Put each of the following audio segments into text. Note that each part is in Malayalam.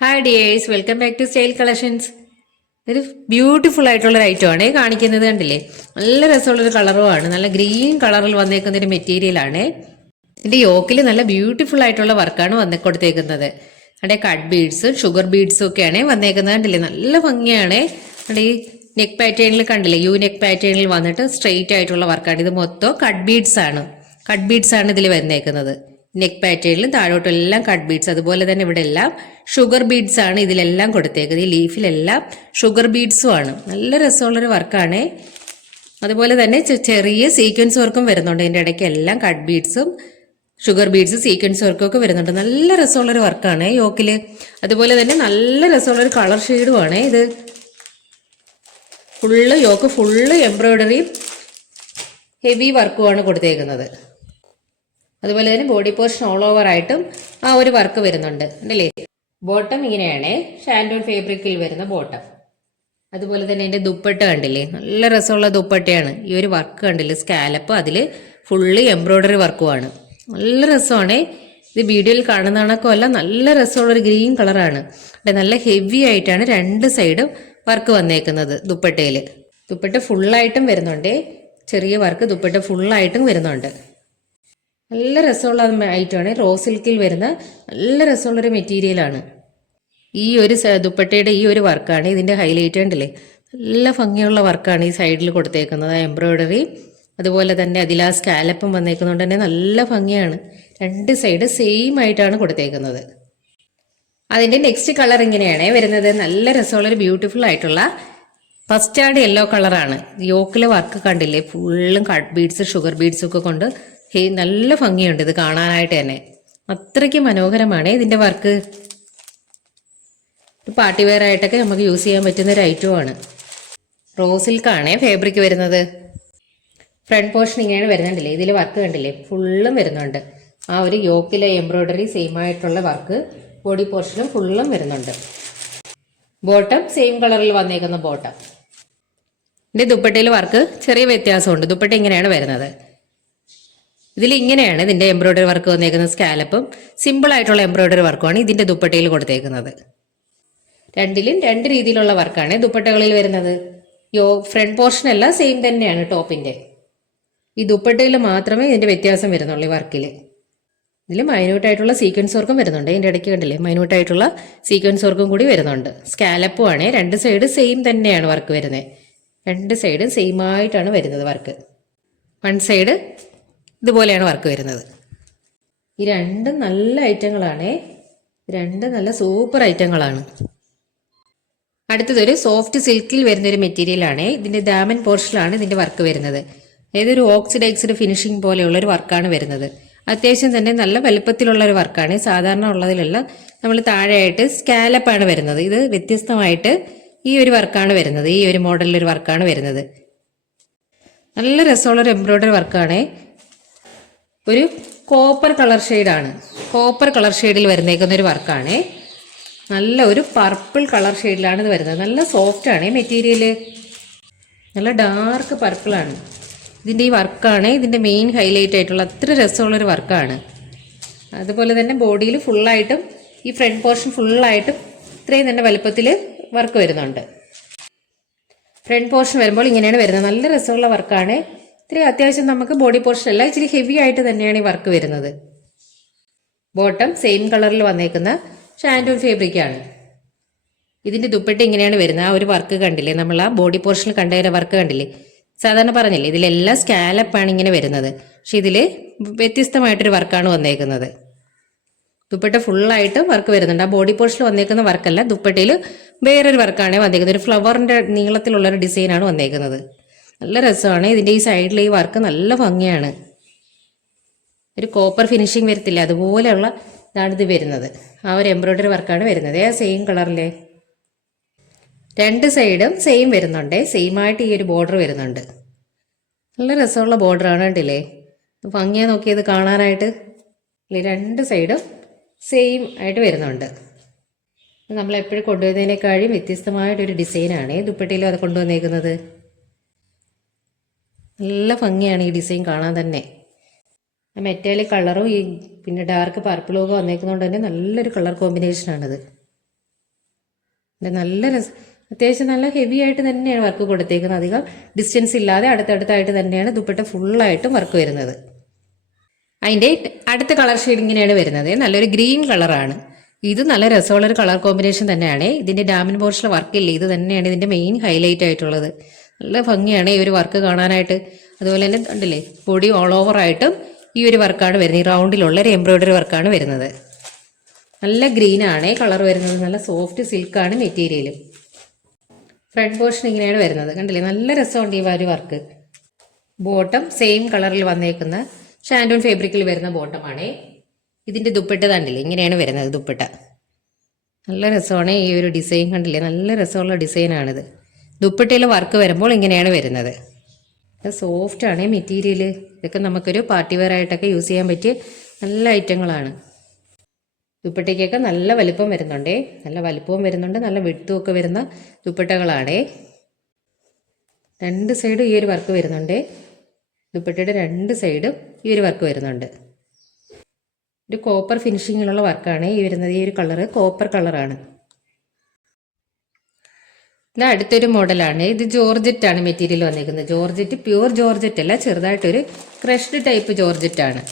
Hi dears, welcome back to style collections. ഒരു ബ്യൂട്ടിഫുൾ ആയിട്ടുള്ള ഒരു ഐറ്റം ആണ് കാണിക്കുന്നത്. കണ്ടില്ലേ, നല്ല രസമുള്ളൊരു കളറുമാണ്. നല്ല ഗ്രീൻ കളറിൽ വന്നേക്കുന്ന ഒരു മെറ്റീരിയൽ ആണ്. ഇതിന്റെ യോക്കിൽ നല്ല ബ്യൂട്ടിഫുൾ ആയിട്ടുള്ള വർക്കാണ് കൊടുത്തേക്കുന്നത്. അവിടെ കട്ട് ബീഡ്സും ഷുഗർ ബീഡ്സും ഒക്കെയാണ് വന്നേക്കുന്നത്. കണ്ടില്ലേ, നല്ല ഭംഗിയാണ്. അവിടെ ഈ നെക്ക് പാറ്റേണിൽ കണ്ടില്ലേ, യു നെക്ക് പാറ്റേണിൽ വന്നിട്ട് സ്ട്രെയിറ്റ് ആയിട്ടുള്ള വർക്കാണ്. ഇത് മൊത്തം കട്ട് ബീഡ്സ് ആണ് ഇതിൽ വന്നേക്കുന്നത്. നെക്ക് പാറ്റേണിലും താഴോട്ടും എല്ലാം കട്ട് ബീഡ്സ്. അതുപോലെ തന്നെ ഇവിടെ എല്ലാം ഷുഗർ ബീഡ്സ് ആണ് ഇതിലെല്ലാം കൊടുത്തേക്കുന്നത്. ഈ ലീഫിലെല്ലാം ഷുഗർ ബീഡ്സും ആണ്. നല്ല രസമുള്ളൊരു വർക്കാണ്. അതുപോലെ തന്നെ ചെറിയ സീക്വൻസ് വർക്കും വരുന്നുണ്ട്. ഇതിൻ്റെ ഇടയ്ക്ക് എല്ലാം കട്ട് ബീഡ്സും ഷുഗർ ബീഡ്സ് സീക്വൻസ് വർക്കും ഒക്കെ വരുന്നുണ്ട്. നല്ല രസമുള്ളൊരു വർക്കാണ് യോക്കില്. അതുപോലെ തന്നെ നല്ല രസമുള്ളൊരു കളർ ഷെയ്ഡും ആണ് ഇത്. യോക്ക് ഫുള്ള് എംബ്രോയിഡറിയും ഹെവി വർക്കുമാണ് കൊടുത്തേക്കുന്നത്. അതുപോലെ തന്നെ ബോഡി പോർഷൻ ഓൾ ഓവർ ആയിട്ടും ആ ഒരു വർക്ക് വരുന്നുണ്ട് അല്ലേ. ബോട്ടം ഇങ്ങനെയാണ്, ഷാൻഡോൺ ഫാബ്രിക്കിൽ വരുന്ന ബോട്ടം. അതുപോലെ തന്നെ എൻ്റെ ദുപ്പട്ട കണ്ടില്ലേ, നല്ല രസമുള്ള ദുപ്പട്ടയാണ്. ഈ ഒരു വർക്ക് കണ്ടില്ലേ, സ്കാലപ്പ്, അതിൽ ഫുള്ളി എംബ്രോയിഡറി വർക്കുമാണ്. നല്ല രസമാണ്. ഇത് വീഡിയോയിൽ കാണുന്ന കണക്കല്ല, നല്ല രസമുള്ളൊരു ഗ്രീൻ കളറാണ്. നല്ല ഹെവി ആയിട്ടാണ് രണ്ട് സൈഡും വർക്ക് വന്നേക്കുന്നത് ദുപ്പട്ടയിൽ. ദുപ്പട്ട ഫുള്ളായിട്ടും വരുന്നുണ്ട്, ചെറിയ വർക്ക് ദുപ്പട്ട ഫുള്ളായിട്ടും വരുന്നുണ്ട്. നല്ല രസമുള്ള ഐറ്റമാണ്. റോസ് സിൽക്കിൽ വരുന്ന നല്ല രസമുള്ളൊരു മെറ്റീരിയലാണ്. ഈ ഒരു ദുപ്പട്ടയുടെ ഈ ഒരു വർക്കാണ് ഇതിൻ്റെ ഹൈലൈറ്റ്. കണ്ടില്ലേ, നല്ല ഭംഗിയുള്ള വർക്കാണ് ഈ സൈഡിൽ കൊടുത്തേക്കുന്നത്. എംബ്രോയിഡറി അതുപോലെ തന്നെ അതിൽ ആ സ്കാലപ്പും വന്നേക്കുന്നതുകൊണ്ട് തന്നെ നല്ല ഭംഗിയാണ്. രണ്ട് സൈഡ് സെയിം ആയിട്ടാണ് കൊടുത്തേക്കുന്നത്. അതിൻ്റെ നെക്സ്റ്റ് കളർ ഇങ്ങനെയാണ് വരുന്നത്. നല്ല രസമുള്ളൊരു ബ്യൂട്ടിഫുൾ ആയിട്ടുള്ള മസ്റ്റാർഡ് യെല്ലോ കളറാണ്. യോക്കിലെ വർക്ക് കണ്ടില്ലേ, ഫുള്ളും കട്ട് ബീഡ്സ് ഷുഗർ ബീഡ്സും ഒക്കെ കൊണ്ട് നല്ല ഭംഗിയുണ്ട് ഇത് കാണാനായിട്ട് തന്നെ. അത്രയ്ക്ക് മനോഹരമാണ് ഇതിൻ്റെ വർക്ക്. പാർട്ടി വെയർ ആയിട്ടൊക്കെ നമുക്ക് യൂസ് ചെയ്യാൻ പറ്റുന്ന ഒരു ഐറ്റമാണ്. റോസ് സിൽക്കാണ് ഫാബ്രിക് വരുന്നത്. ഫ്രണ്ട് പോർഷൻ ഇങ്ങനെയാണ് വരുന്നുണ്ടല്ലേ, ഇതിൽ വർക്ക് കണ്ടില്ലേ, ഫുള്ളും വരുന്നുണ്ട്. ആ ഒരു യോക്കിലെ എംബ്രോയിഡറി സെയിം ആയിട്ടുള്ള വർക്ക് ബോഡി പോർഷനും ഫുള്ളും വരുന്നുണ്ട്. ബോട്ടം സെയിം കളറിൽ വന്നേക്കുന്ന ബോട്ടം. ഇതിൻ്റെ ദുപ്പട്ടയിൽ വർക്ക് ചെറിയ വ്യത്യാസമുണ്ട്. ദുപ്പട്ട ഇങ്ങനെയാണ് വരുന്നത്. ഇതിൽ ഇങ്ങനെയാണ് ഇതിൻ്റെ എംബ്രോയിഡറി വർക്ക് വന്നേക്കുന്നത്. സ്കാലപ്പും സിമ്പിൾ ആയിട്ടുള്ള എംബ്രോയിഡറി വർക്കുമാണ് ഇതിൻ്റെ ദുപ്പട്ടയിൽ കൊടുത്തേക്കുന്നത്. രണ്ടിലും രണ്ട് രീതിയിലുള്ള വർക്കാണ് ദുപ്പട്ടകളിൽ വരുന്നത്. ഫ്രണ്ട് പോർഷൻ എല്ലാം സെയിം തന്നെയാണ് ടോപ്പിൻ്റെ. ഈ ദുപ്പട്ടയിൽ മാത്രമേ ഇതിൻ്റെ വ്യത്യാസം വരുന്നുള്ളൂ ഈ വർക്കിൽ. ഇതിൽ മൈന്യൂട്ടായിട്ടുള്ള സീക്വൻസ് വർക്കും വരുന്നുണ്ട്. ഇതിൻ്റെ ഇടയ്ക്ക് കണ്ടില്ലേ, മൈന്യൂട്ടായിട്ടുള്ള സീക്വൻസ് വർക്കും കൂടി വരുന്നുണ്ട്. സ്കാലപ്പും ആണ്. രണ്ട് സൈഡ് സെയിം തന്നെയാണ് വർക്ക് വരുന്നത്. രണ്ട് സൈഡ് സെയിം ആയിട്ടാണ് വരുന്നത് വർക്ക്. വൺ സൈഡ് ഇതുപോലെയാണ് വർക്ക് വരുന്നത്. ഈ രണ്ടും നല്ല ഐറ്റങ്ങളാണ്. രണ്ടും നല്ല സൂപ്പർ ഐറ്റങ്ങളാണ്. അടുത്തതൊരു സോഫ്റ്റ് സിൽക്കിൽ വരുന്നൊരു മെറ്റീരിയലാണ്. ഇതിൻ്റെ ദാമൻ പോർഷനിലാണ് ഇതിൻ്റെ വർക്ക് വരുന്നത്. അതായത് ഒരു ഓക്സിഡൈസ്ഡ് ഫിനിഷിംഗ് പോലെയുള്ളൊരു വർക്കാണ് വരുന്നത്. അത്യാവശ്യം തന്നെ നല്ല വലുപ്പത്തിലുള്ളൊരു വർക്കാണ്. സാധാരണ ഉള്ളതിലെല്ലാം നമ്മൾ താഴെയായിട്ട് സ്കാലപ്പാണ് വരുന്നത്. ഇത് വ്യത്യസ്തമായിട്ട് ഈ ഒരു വർക്കാണ് വരുന്നത്. ഈ ഒരു മോഡലിലൊരു വർക്കാണ് വരുന്നത്. നല്ല രസമുള്ളൊരു എംബ്രോയിഡറി വർക്കാണ്. ഒരു കോപ്പർ കളർ ഷെയ്ഡാണ്. കോപ്പർ കളർ ഷെയ്ഡിൽ വരുന്നേക്കുന്ന ഒരു വർക്കാണ്. നല്ല ഒരു പർപ്പിൾ കളർ ഷെയ്ഡിലാണ് ഇത് വരുന്നത്. നല്ല സോഫ്റ്റാണ് മെറ്റീരിയൽ. നല്ല ഡാർക്ക് പർപ്പിളാണ് ഇതിൻ്റെ ഈ വർക്കാണ് ഇതിൻ്റെ മെയിൻ ഹൈലൈറ്റ് ആയിട്ടുള്ള. അത്ര രസമുള്ളൊരു വർക്കാണ്. അതുപോലെ തന്നെ ബോഡിയിൽ ഫുള്ളായിട്ടും ഈ ഫ്രണ്ട് പോർഷൻ ഫുള്ളായിട്ടും ഇത്രയും തന്നെ വലുപ്പത്തിൽ വർക്ക് വരുന്നുണ്ട്. ഫ്രണ്ട് പോർഷൻ വരുമ്പോൾ ഇങ്ങനെയാണ് വരുന്നത്. നല്ല രസമുള്ള വർക്കാണ്. ഇത്രയും അത്യാവശ്യം നമുക്ക് ബോഡി പോർഷൻ അല്ല, ഇച്ചിരി ഹെവി ആയിട്ട് തന്നെയാണ് ഈ വർക്ക് വരുന്നത്. ബോട്ടം സെയിം കളറിൽ വന്നേക്കുന്ന ഷാൻഡോൺ ഫാബ്രിക്കാണ്. ഇതിൻ്റെ ദുപ്പട്ട ഇങ്ങനെയാണ് വരുന്നത്. ആ ഒരു വർക്ക് കണ്ടില്ലേ, നമ്മൾ ആ ബോഡി പോർഷനിൽ കണ്ട വർക്ക് കണ്ടില്ലേ. സാധാരണ പറഞ്ഞില്ലേ, ഇതിലെല്ലാം സ്കാലപ്പാണ് ഇങ്ങനെ വരുന്നത്. പക്ഷെ ഇതിൽ വ്യത്യസ്തമായിട്ടൊരു വർക്കാണ് വന്നേക്കുന്നത്. ദുപ്പട്ട ഫുള്ളായിട്ട് വർക്ക് വരുന്നുണ്ട്. ആ ബോഡി പോർഷനിൽ വന്നേക്കുന്ന വർക്കല്ല, ദുപ്പട്ടയിൽ വേറൊരു വർക്കാണ് വന്നേക്കുന്നത്. ഒരു ഫ്ലവറിൻ്റെ നീളത്തിലുള്ളൊരു ഡിസൈനാണ് വന്നേക്കുന്നത്. നല്ല രസമാണ്. ഇതിൻ്റെ ഈ സൈഡിലെ ഈ വർക്ക് നല്ല ഭംഗിയാണ്. ഒരു കോപ്പർ ഫിനിഷിങ് വരത്തില്ല, അതുപോലെയുള്ള ഇതാണ് ഇത് വരുന്നത്. ആ ഒരു എംബ്രോയിഡറി വർക്കാണ് വരുന്നത്. ആ സെയിം കളറിലെ രണ്ട് സൈഡും സെയിം വരുന്നുണ്ട്. സെയിം ആയിട്ട് ഈ ഒരു ബോർഡർ വരുന്നുണ്ട്. നല്ല രസമുള്ള ബോർഡറാണ്. കണ്ടില്ലേ, ഭംഗിയാ നോക്കിയത് കാണാനായിട്ട്. രണ്ട് സൈഡും സെയിം ആയിട്ട് വരുന്നുണ്ട്. നമ്മളെപ്പോഴും കൊണ്ടുവന്നതിനേക്കാളും വ്യത്യസ്തമായിട്ടൊരു ഡിസൈനാണ് ദുപ്പട്ടയിലും അത് കൊണ്ടുവന്നേക്കുന്നത്. നല്ല ഭംഗിയാണ് ഈ ഡിസൈൻ കാണാൻ തന്നെ. മെറ്റാലിക് കളറും ഈ പിന്നെ ഡാർക്ക് പർപ്പിളും ഒക്കെ വന്നേക്കുന്നതുകൊണ്ട് തന്നെ നല്ലൊരു കളർ കോമ്പിനേഷനാണിത്. നല്ല അത്യാവശ്യം നല്ല ഹെവി ആയിട്ട് തന്നെയാണ് വർക്ക് കൊടുത്തേക്കുന്നത്. അധികം ഡിസ്റ്റൻസ് ഇല്ലാതെ അടുത്തടുത്തായിട്ട് തന്നെയാണ് ദുപ്പട്ട ഫുള്ളായിട്ടും വർക്ക് വരുന്നത്. അതിൻ്റെ അടുത്ത കളർ ഷെയ്ഡ് ഇങ്ങനെയാണ് വരുന്നത്. നല്ലൊരു ഗ്രീൻ കളറാണ്. ഇത് നല്ല രസമുള്ളൊരു കളർ കോമ്പിനേഷൻ തന്നെയാണ്. ഇതിൻ്റെ ഡാമൻ പോർഷനിലെ വർക്കില്ലേ, ഇത് തന്നെയാണ് ഇതിൻ്റെ മെയിൻ ഹൈലൈറ്റ് ആയിട്ടുള്ളത്. നല്ല ഭംഗിയാണ് ഈ ഒരു വർക്ക് കാണാനായിട്ട്. അതുപോലെ തന്നെ കണ്ടില്ലേ, ബോഡി ഓൾ ഓവർ ആയിട്ടും ഈ ഒരു വർക്കാണ് വരുന്നത്. ഈ റൗണ്ടിലുള്ള ഒരു എംബ്രോയ്ഡറി വർക്കാണ് വരുന്നത്. നല്ല ഗ്രീനാണ് കളർ വരുന്നത്. നല്ല സോഫ്റ്റ് സിൽക്കാണ് മെറ്റീരിയൽ. ഫ്രണ്ട് പോർഷൻ ഇങ്ങനെയാണ് വരുന്നത്. കണ്ടില്ലേ, നല്ല രസമുണ്ട് ഈ ഒരു വർക്ക്. ബോട്ടം സെയിം കളറിൽ വന്നേക്കുന്ന ഷാൻഡോൺ ഫാബ്രിക്കിൽ വരുന്ന ബോട്ടമാണേ. ഇതിൻ്റെ ദുപ്പട്ട കണ്ടില്ലേ, ഇങ്ങനെയാണ് വരുന്നത് ദുപ്പട്ട. നല്ല രസമാണ് ഈ ഒരു ഡിസൈൻ. കണ്ടില്ലേ, നല്ല രസമുള്ള ഡിസൈനാണിത്. ദുപ്പട്ടയിൽ വർക്ക് വരുമ്പോൾ ഇങ്ങനെയാണ് വരുന്നത്. സോഫ്റ്റ് ആണ് മെറ്റീരിയൽ. ഇതൊക്കെ നമുക്കൊരു പാർട്ടി വെയർ ആയിട്ടൊക്കെ യൂസ് ചെയ്യാൻ പറ്റിയ നല്ല ഐറ്റങ്ങളാണ്. ദുപ്പട്ടയ്ക്കൊക്കെ നല്ല വലിപ്പം വരുന്നുണ്ടേ. നല്ല വലിപ്പവും വരുന്നുണ്ട്, നല്ല വിട്ടും ഒക്കെ വരുന്ന ദുപ്പട്ടകളാണേ. രണ്ട് സൈഡും ഈ ഒരു വർക്ക് വരുന്നുണ്ട്. ദുപ്പട്ടയുടെ രണ്ട് സൈഡും ഈ ഒരു വർക്ക് വരുന്നുണ്ട്. ഒരു കോപ്പർ ഫിനിഷിങ്ങിലുള്ള വർക്കാണ് ഈ വരുന്നത്. ഈ ഒരു കളറ് കോപ്പർ കളറാണ്. ഇത് അടുത്തൊരു മോഡലാണ്. ഇത് ജോർജറ്റ് ആണ് മെറ്റീരിയൽ വന്നിരിക്കുന്നത്. ജോർജറ്റ് പ്യൂർ ജോർജറ്റ് അല്ല, ചെറുതായിട്ടൊരു ക്രഷ്ഡ് ടൈപ്പ് ജോർജറ്റ് ആണ്.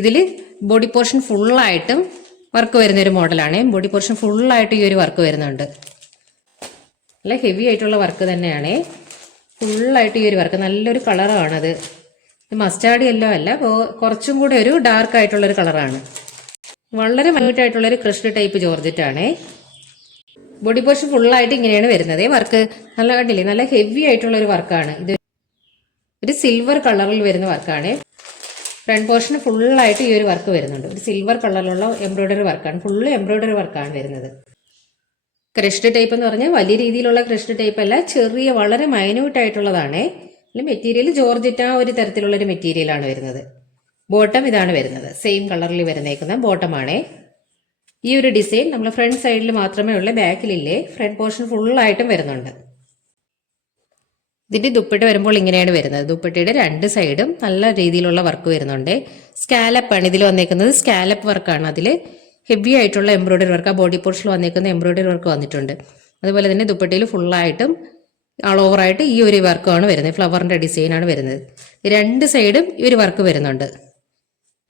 ഇതിൽ ബോഡി പോർഷൻ ഫുള്ളായിട്ടും വർക്ക് വരുന്നൊരു മോഡലാണ്. ബോഡി പോർഷൻ ഫുള്ളായിട്ട് ഈ ഒരു വർക്ക് വരുന്നുണ്ട്. നല്ല ഹെവി ആയിട്ടുള്ള വർക്ക് തന്നെയാണ്. ഫുള്ളായിട്ട് ഈ ഒരു വർക്ക് നല്ലൊരു കളറാണത്. ഇത് മസ്റ്റാർഡ് യെല്ലോ അല്ല, കുറച്ചും കൂടെ ഒരു ഡാർക്ക് ആയിട്ടുള്ളൊരു കളറാണ്. വളരെ മൈന്യൂട്ട് ആയിട്ടുള്ളൊരു ക്രഷ്ഡ് ടൈപ്പ് ജോർജറ്റ് ആണ്. ബോഡി പോർഷൻ ഫുള്ളായിട്ട് ഇങ്ങനെയാണ് വരുന്നത്. വർക്ക് നല്ല കണ്ടില്ലേ, നല്ല ഹെവി ആയിട്ടുള്ള ഒരു വർക്കാണ്. ഇത് ഒരു സിൽവർ കളറിൽ വരുന്ന വർക്കാണ്. ഫ്രണ്ട് പോർഷൻ ഫുള്ളായിട്ട് ഈ ഒരു വർക്ക് വരുന്നുണ്ട്. ഒരു സിൽവർ കളറിലുള്ള എംബ്രോയ്ഡറി വർക്കാണ്. ഫുള്ള് എംബ്രോയ്ഡറി വർക്കാണ് വരുന്നത്. ക്രഷ്ഡ് ടൈപ്പ് എന്ന് പറഞ്ഞാൽ വലിയ രീതിയിലുള്ള ക്രഷ്ഡ് ടൈപ്പ് അല്ല, ചെറിയ വളരെ മൈന്യൂട്ട് ആയിട്ടുള്ളതാണ്. മെറ്റീരിയൽ ജോർജറ്റ് ആ ഒരു തരത്തിലുള്ള ഒരു മെറ്റീരിയലാണ് വരുന്നത്. ബോട്ടം ഇതാണ് വരുന്നത്. സെയിം കളറിൽ വരുന്നേക്കുന്ന ബോട്ടമാണേ. ഈ ഒരു ഡിസൈൻ നമ്മൾ ഫ്രണ്ട് സൈഡിൽ മാത്രമേ ഉള്ളൂ, ബാക്കിലില്ലേ. ഫ്രണ്ട് പോർഷൻ ഫുള്ളായിട്ടും വരുന്നുണ്ട്. ഇതിന്റെ ദുപ്പട്ട വരുമ്പോൾ ഇങ്ങനെയാണ് വരുന്നത്. ദുപ്പട്ടയുടെ രണ്ട് സൈഡും നല്ല രീതിയിലുള്ള വർക്ക് വരുന്നുണ്ട്. സ്കാലപ്പ് ആണ് ഇതിൽ വന്നേക്കുന്നത്. സ്കാലപ്പ് വർക്കാണ്. അതിൽ ഹെവി ആയിട്ടുള്ള എംബ്രോയ്ഡറി വർക്ക്, ആ ബോഡി പോർഷനിൽ വന്നേക്കുന്ന എംബ്രോയ്ഡറി വർക്ക് വന്നിട്ടുണ്ട്. അതുപോലെ തന്നെ ദുപ്പട്ടയിൽ ഫുള്ളായിട്ടും ഓൾ ഓവർ ആയിട്ട് ഈ ഒരു വർക്കാണ് വരുന്നത്. ഫ്ലവറിന്റെ ഡിസൈനാണ് വരുന്നത്. രണ്ട് സൈഡും ഈ ഒരു വർക്ക് വരുന്നുണ്ട്.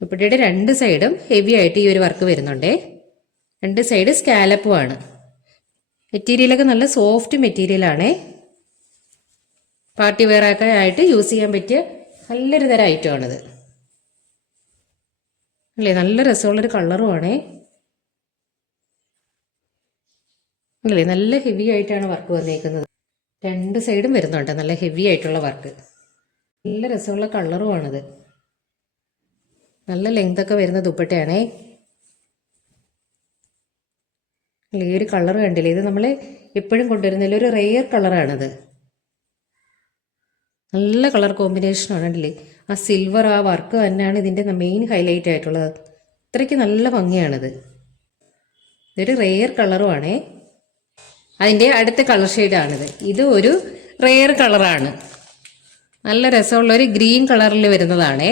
ദുപ്പട്ടയുടെ രണ്ട് സൈഡും ഹെവി ആയിട്ട് ഈ ഒരു വർക്ക് വരുന്നുണ്ട്. രണ്ട് സൈഡ് സ്കാലപ്പുമാണ്. മെറ്റീരിയലൊക്കെ നല്ല സോഫ്റ്റ് മെറ്റീരിയലാണ്. പാർട്ടി വെയർ ഒക്കെ ആയിട്ട് യൂസ് ചെയ്യാൻ പറ്റിയ നല്ലൊരു തരം ഐറ്റമാണിത്. അല്ലേ, നല്ല രസമുള്ളൊരു കളറുമാണ്. അല്ലേ, നല്ല ഹെവി ആയിട്ടാണ് വർക്ക് വന്നേക്കുന്നത്. രണ്ട് സൈഡും വരുന്നുണ്ട് നല്ല ഹെവി ആയിട്ടുള്ള വർക്ക്. നല്ല രസമുള്ള കളറുമാണിത്. നല്ല ലെങ്ത് ഒക്കെ വരുന്ന ദുപ്പട്ടയാണേ. ഈ ഒരു കളർ കണ്ടില്ലേ, ഇത് നമ്മൾ എപ്പോഴും കൊണ്ടുവരുന്നതിൽ ഒരു റെയർ കളറാണിത്. നല്ല കളർ കോമ്പിനേഷനാണ്. കണ്ടില്ലേ, ആ സിൽവർ ആ വർക്ക് തന്നെയാണ് ഇതിൻ്റെ മെയിൻ ഹൈലൈറ്റ് ആയിട്ടുള്ളത്. അത്രയ്ക്ക് നല്ല ഭംഗിയാണിത്. ഇതൊരു റെയർ കളറുമാണേ. അതിൻ്റെ അടുത്ത കളർ ഷെയ്ഡാണിത്. ഇത് ഒരു റെയർ കളറാണ്. നല്ല രസമുള്ളൊരു ഗ്രീൻ കളറിൽ വരുന്നതാണേ.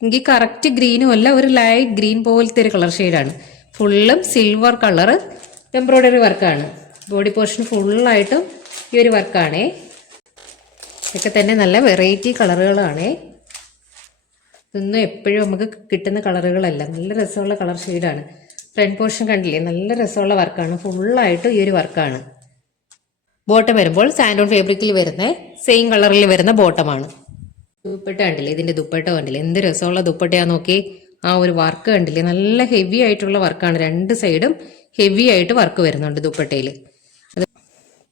എനിക്ക് കറക്റ്റ് ഗ്രീനും അല്ല, ഒരു ലൈറ്റ് ഗ്രീൻ പോലത്തെ ഒരു കളർ ഷെയ്ഡാണ്. ഫുള്ളും സിൽവർ കളർ എംബ്രോയ്ഡറി വർക്കാണ്. ബോഡി പോർഷൻ ഫുള്ളായിട്ടും ഈ ഒരു വർക്കാണേ. ഇതൊക്കെ തന്നെ നല്ല വെറൈറ്റി കളറുകളാണേ. ഇതൊന്നും എപ്പോഴും നമുക്ക് കിട്ടുന്ന കളറുകളല്ല. നല്ല രസമുള്ള കളർ ഷെയ്ഡാണ്. ഫ്രണ്ട് പോർഷൻ കണ്ടില്ലേ, നല്ല രസമുള്ള വർക്കാണ്. ഫുള്ളായിട്ട് ഈ ഒരു വർക്കാണ്. ബോട്ടം വരുമ്പോൾ സാൻഡോൺ ഫാബ്രിക്കിൽ വരുന്ന സെയിം കളറിൽ വരുന്ന ബോട്ടമാണ്. ദുപ്പട്ട കണ്ടില്ലേ, ഇതിന്റെ ദുപ്പട്ട കണ്ടില്ലേ, എന്ത് രസമുള്ള ദുപ്പട്ടയാ നോക്കി. ആ ഒരു വർക്ക് കണ്ടില്ലേ, നല്ല ഹെവി ആയിട്ടുള്ള വർക്കാണ്. രണ്ട് സൈഡും ഹെവി ആയിട്ട് വർക്ക് വരുന്നുണ്ട് ദുപ്പട്ടയിൽ. അത്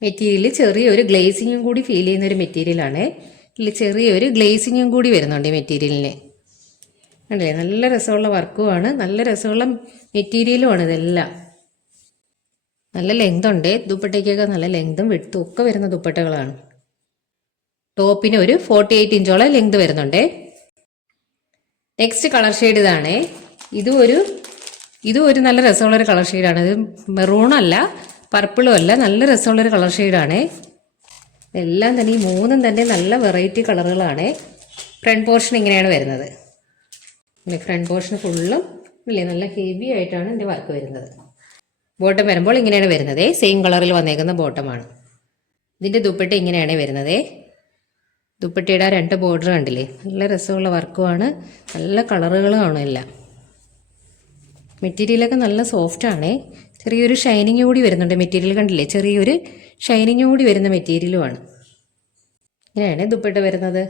മെറ്റീരിയൽ ചെറിയൊരു ഗ്ലേസിങ്ങും കൂടി ഫീൽ ചെയ്യുന്ന ഒരു മെറ്റീരിയലാണ്. ചെറിയൊരു ഗ്ലേസിങ്ങും കൂടി വരുന്നുണ്ട് ഈ മെറ്റീരിയലിന്. കണ്ടില്ലേ, നല്ല രസമുള്ള വർക്കുമാണ്, നല്ല രസമുള്ള മെറ്റീരിയലുമാണ് ഇതെല്ലാം. നല്ല ലെങ്ത് ഉണ്ട് ദുപ്പട്ടയ്ക്കൊക്കെ. നല്ല ലെങ്തും വിഡ്ത്തും ഒക്കെ വരുന്ന ദുപ്പട്ടകളാണ്. ടോപ്പിന് ഒരു 48 ഇഞ്ചോളം ലെങ്ത് വരുന്നുണ്ട്. നെക്സ്റ്റ് കളർ ഷെയ്ഡ് ഇതാണ്. ഇതും ഒരു നല്ല രസമുള്ളൊരു കളർ ഷെയ്ഡാണ്. ഇത് മെറൂണും അല്ല, പർപ്പിളും അല്ല, നല്ല രസമുള്ളൊരു കളർ ഷെയ്ഡാണ്. എല്ലാം തന്നെ ഈ മൂന്നും തന്നെ നല്ല വെറൈറ്റി കളറുകളാണ്. ഫ്രണ്ട് പോർഷൻ ഇങ്ങനെയാണ് വരുന്നത്. ഫ്രണ്ട് പോർഷൻ ഫുള്ളും ഇല്ലേ, നല്ല ഹെവി ആയിട്ടാണ് ഇതിൻ്റെ വർക്ക് വരുന്നത്. ബോട്ടം വരുമ്പോൾ ഇങ്ങനെയാണ് വരുന്നത്. സെയിം കളറിൽ വന്നേക്കുന്ന ബോട്ടമാണ്. ഇതിൻ്റെ ദുപ്പട്ട ഇങ്ങനെയാണ് വരുന്നത്. ദുപ്പട്ടയുടെ ആ 2 ബോർഡർ കണ്ടില്ലേ, നല്ല രസമുള്ള വർക്കുമാണ്, നല്ല കളറുകളുമാണ് എല്ലാം. മെറ്റീരിയലൊക്കെ നല്ല സോഫ്റ്റാണ്. ചെറിയൊരു ഷൈനിങ് കൂടി വരുന്നുണ്ട്. മെറ്റീരിയൽ കണ്ടില്ലേ, ചെറിയൊരു ഷൈനിങ് കൂടി വരുന്ന മെറ്റീരിയലുമാണ്. ഇങ്ങനെയാണ് ദുപ്പട്ട വരുന്നത്.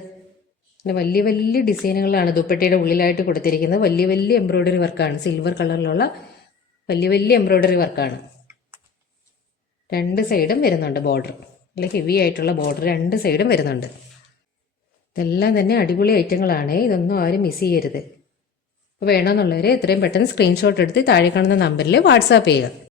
പിന്നെ വലിയ വലിയ ഡിസൈനുകളാണ് ദുപ്പട്ടയുടെ ഉള്ളിലായിട്ട് കൊടുത്തിരിക്കുന്നത്. വലിയ വലിയ എംബ്രോയ്ഡറി വർക്കാണ്, സിൽവർ കളറിലുള്ള വലിയ വലിയ എംബ്രോയ്ഡറി വർക്കാണ്. 2 സൈഡും വരുന്നുണ്ട് ബോർഡർ, നല്ല ഹെവി ആയിട്ടുള്ള ബോർഡർ 2 സൈഡും വരുന്നുണ്ട്. ഇതെല്ലാം തന്നെ അടിപൊളി ഐറ്റങ്ങളാണ്. ഇതൊന്നും ആരും മിസ് ചെയ്യരുത്. അപ്പോൾ വേണമെന്നുള്ളവർ എത്രയും പെട്ടെന്ന് സ്ക്രീൻഷോട്ട് എടുത്ത് താഴെ കാണുന്ന നമ്പറിൽ വാട്സാപ്പ് ചെയ്യുക.